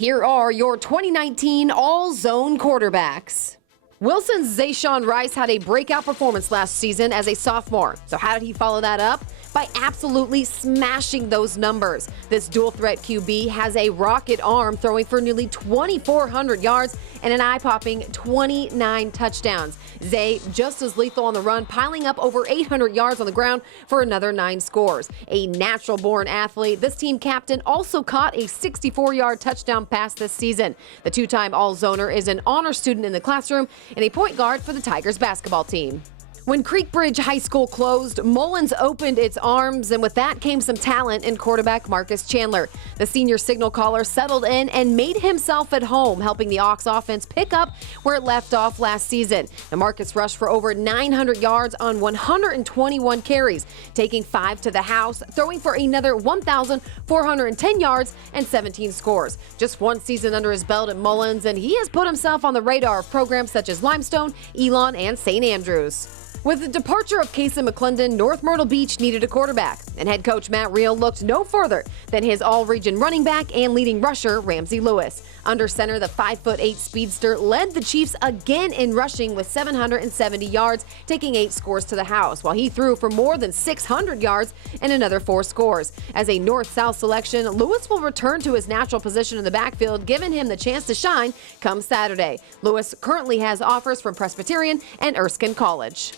Here are your 2019 All-Zone quarterbacks. Wilson's Zayshawn Rice had a breakout performance last season as a sophomore. So how did he follow that up? By absolutely smashing those numbers. This dual-threat QB has a rocket arm, throwing for nearly 2,400 yards and an eye-popping 29 touchdowns. Zay just as lethal on the run, piling up over 800 yards on the ground for another 9 scores. A natural-born athlete, this team captain also caught a 64-yard touchdown pass this season. The two-time All-Zoner is an honor student in the classroom and a point guard for the Tigers basketball team. When Creek Bridge High School closed, Mullins opened its arms, and with that came some talent in quarterback Marcus Chandler. The senior signal caller settled in and made himself at home, helping the Ox offense pick up where it left off last season. Now Marcus rushed for over 900 yards on 121 carries, taking 5 to the house, throwing for another 1,410 yards and 17 scores. Just one season under his belt at Mullins, and he has put himself on the radar of programs such as Limestone, Elon, and St. Andrews. With the departure of Casey McClendon, North Myrtle Beach needed a quarterback, and head coach Matt Reel looked no further than his all-region running back and leading rusher, Ramsey Lewis. Under center, the 5'8" speedster led the Chiefs again in rushing with 770 yards, taking 8 scores to the house, while he threw for more than 600 yards and another 4 scores. As a North-South selection, Lewis will return to his natural position in the backfield, giving him the chance to shine come Saturday. Lewis currently has offers from Presbyterian and Erskine College.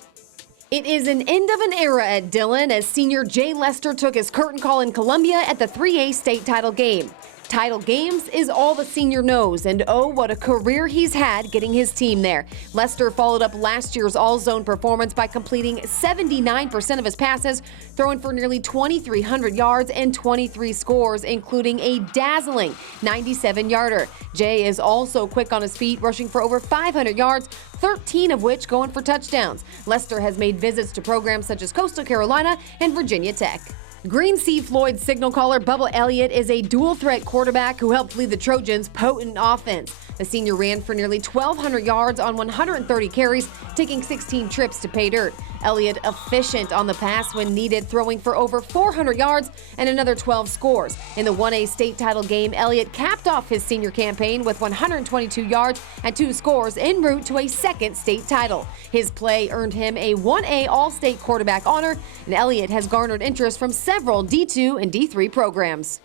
It is an end of an era at Dillon as senior Jay Lester took his curtain call in Columbia at the 3A state title game. Title games is all the senior knows, and oh, what a career he's had getting his team there. Lester followed up last year's all-zone performance by completing 79% of his passes, throwing for nearly 2,300 yards and 23 scores, including a dazzling 97-yarder. Jay is also quick on his feet, rushing for over 500 yards, 13 of which going for touchdowns. Lester has made visits to programs such as Coastal Carolina and Virginia Tech. Green Sea Floyd signal caller Bubba Elliott is a dual-threat quarterback who helped lead the Trojans' potent offense. The senior ran for nearly 1,200 yards on 130 carries, taking 16 trips to pay dirt. Elliott efficient on the pass when needed, throwing for over 400 yards and another 12 scores. In the 1A state title game, Elliott capped off his senior campaign with 122 yards and 2 scores en route to a second state title. His play earned him a 1A All-State quarterback honor, and Elliott has garnered interest from several D2 and D3 programs.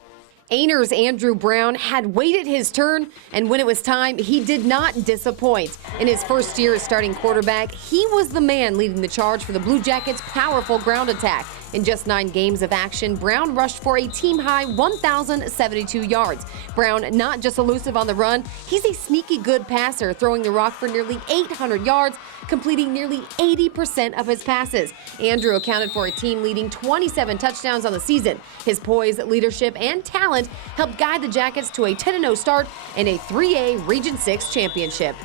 Ainer's Andrew Brown had waited his turn, and when it was time, he did not disappoint. In his first year as starting quarterback, he was the man leading the charge for the Blue Jackets' powerful ground attack. In just 9 games of action, Brown rushed for a team-high 1,072 yards. Brown not just elusive on the run, he's a sneaky good passer, throwing the rock for nearly 800 yards, completing nearly 80% of his passes. Andrew accounted for a team-leading 27 touchdowns on the season. His poise, leadership, and talent helped guide the Jackets to a 10-0 start and a 3A Region 6 championship.